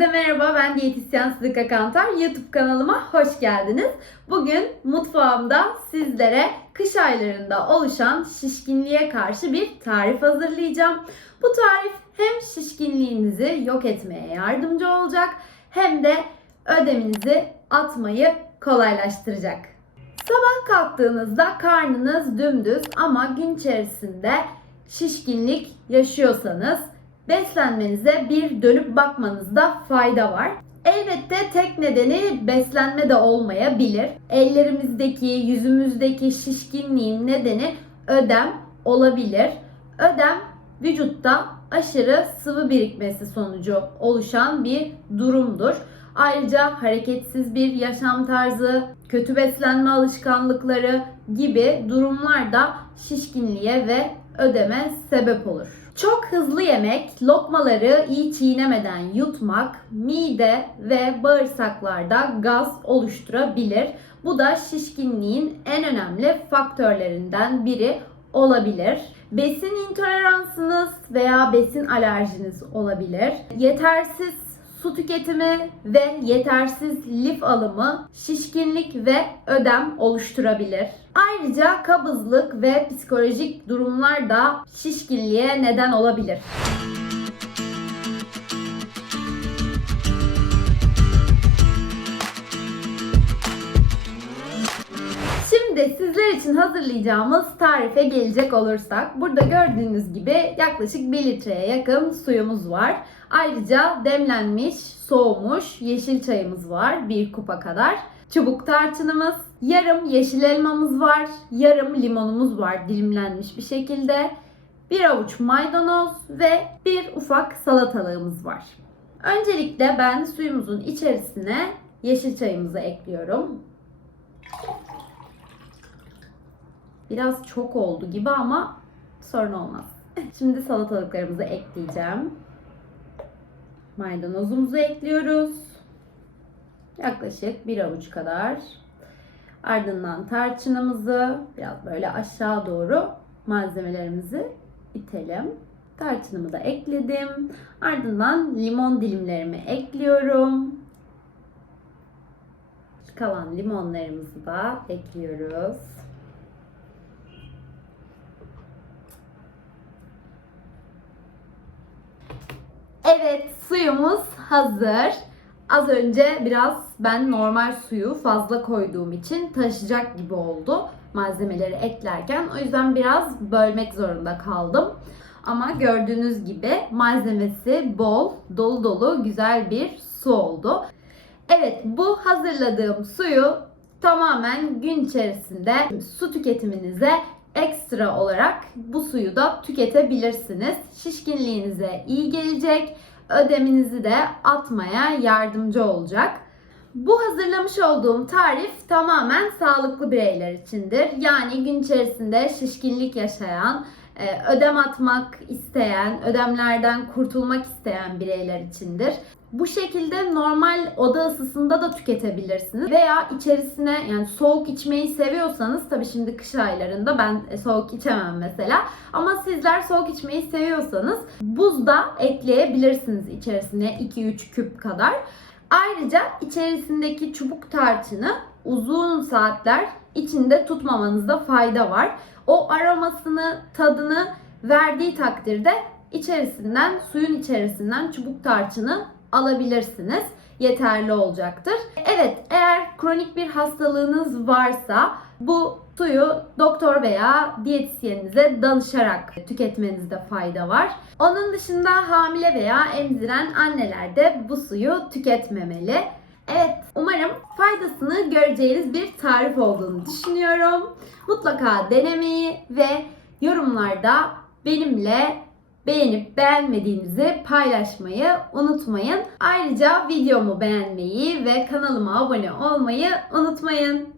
ben diyetisyen Sıdıka Kantar. YouTube kanalıma hoş geldiniz. Bugün mutfağımda sizlere kış aylarında oluşan şişkinliğe karşı bir tarif hazırlayacağım. Bu tarif hem şişkinliğinizi yok etmeye yardımcı olacak hem de ödeminizi atmayı kolaylaştıracak. Sabah kalktığınızda karnınız dümdüz ama gün içerisinde şişkinlik yaşıyorsanız beslenmenize bir dönüp bakmanızda fayda var. Elbette tek nedeni beslenme de olmayabilir. Ellerimizdeki, yüzümüzdeki şişkinliğin nedeni ödem olabilir. Ödem vücutta aşırı sıvı birikmesi sonucu oluşan bir durumdur. Ayrıca hareketsiz bir yaşam tarzı, kötü beslenme alışkanlıkları gibi durumlar da şişkinliğe ve ödeme sebep olur. Çok hızlı yemek, lokmaları iyi çiğnemeden yutmak mide ve bağırsaklarda gaz oluşturabilir. Bu da şişkinliğin en önemli faktörlerinden biri olabilir. Besin intoleransınız veya besin alerjiniz olabilir. Yetersiz su tüketimi ve yetersiz lif alımı şişkinlik ve ödem oluşturabilir. Ayrıca kabızlık ve psikolojik durumlar da şişkinliğe neden olabilir. Sizler için hazırlayacağımız tarife gelecek olursak burada gördüğünüz gibi yaklaşık 1 litreye yakın suyumuz var. Ayrıca demlenmiş, soğumuş yeşil çayımız var 1 kupa kadar. Çubuk tarçınımız, yarım yeşil elmamız var, yarım limonumuz var dilimlenmiş bir şekilde. Bir avuç maydanoz ve bir ufak salatalığımız var. Öncelikle ben suyumuzun içerisine yeşil çayımızı ekliyorum. Biraz çok oldu gibi ama sorun olmaz. Şimdi salatalıklarımızı ekleyeceğim. Maydanozumuzu ekliyoruz. Yaklaşık bir avuç kadar. Ardından tarçınımızı biraz böyle aşağı doğru malzemelerimizi itelim. Tarçınımı da ekledim. Ardından limon dilimlerimi ekliyorum. Kalan limonlarımızı da ekliyoruz. Evet, suyumuz hazır. Az önce biraz ben normal suyu fazla koyduğum için taşacak gibi oldu malzemeleri eklerken. O yüzden biraz bölmek zorunda kaldım. Ama gördüğünüz gibi malzemesi bol, dolu dolu güzel bir su oldu. Evet, bu hazırladığım suyu tamamen gün içerisinde su tüketiminize ekstra olarak bu suyu da tüketebilirsiniz. Şişkinliğinize iyi gelecek, ödeminizi de atmaya yardımcı olacak. Bu hazırlamış olduğum tarif tamamen sağlıklı bireyler içindir. Yani gün içerisinde şişkinlik yaşayan, ödem atmak isteyen, ödemlerden kurtulmak isteyen bireyler içindir. Bu şekilde normal oda ısısında da tüketebilirsiniz. Veya içerisine yani soğuk içmeyi seviyorsanız tabii şimdi kış aylarında ben e, soğuk içemem mesela. Ama sizler soğuk içmeyi seviyorsanız buz da ekleyebilirsiniz içerisine 2-3 küp kadar. Ayrıca içerisindeki çubuk tarçını uzun saatler içinde tutmamanızda fayda var. O aromasını, tadını verdiği takdirde içerisinden, suyun içerisinden çubuk tarçını alabilirsiniz. Yeterli olacaktır. Evet, eğer kronik bir hastalığınız varsa bu suyu doktor veya diyetisyeninize danışarak tüketmenizde fayda var. Onun dışında hamile veya emziren anneler de bu suyu tüketmemeli. Evet, umarım faydasını göreceğiniz bir tarif olduğunu düşünüyorum. Mutlaka denemeyi ve yorumlarda benimle beğenip beğenmediğinizi paylaşmayı unutmayın. Ayrıca videomu beğenmeyi ve kanalıma abone olmayı unutmayın.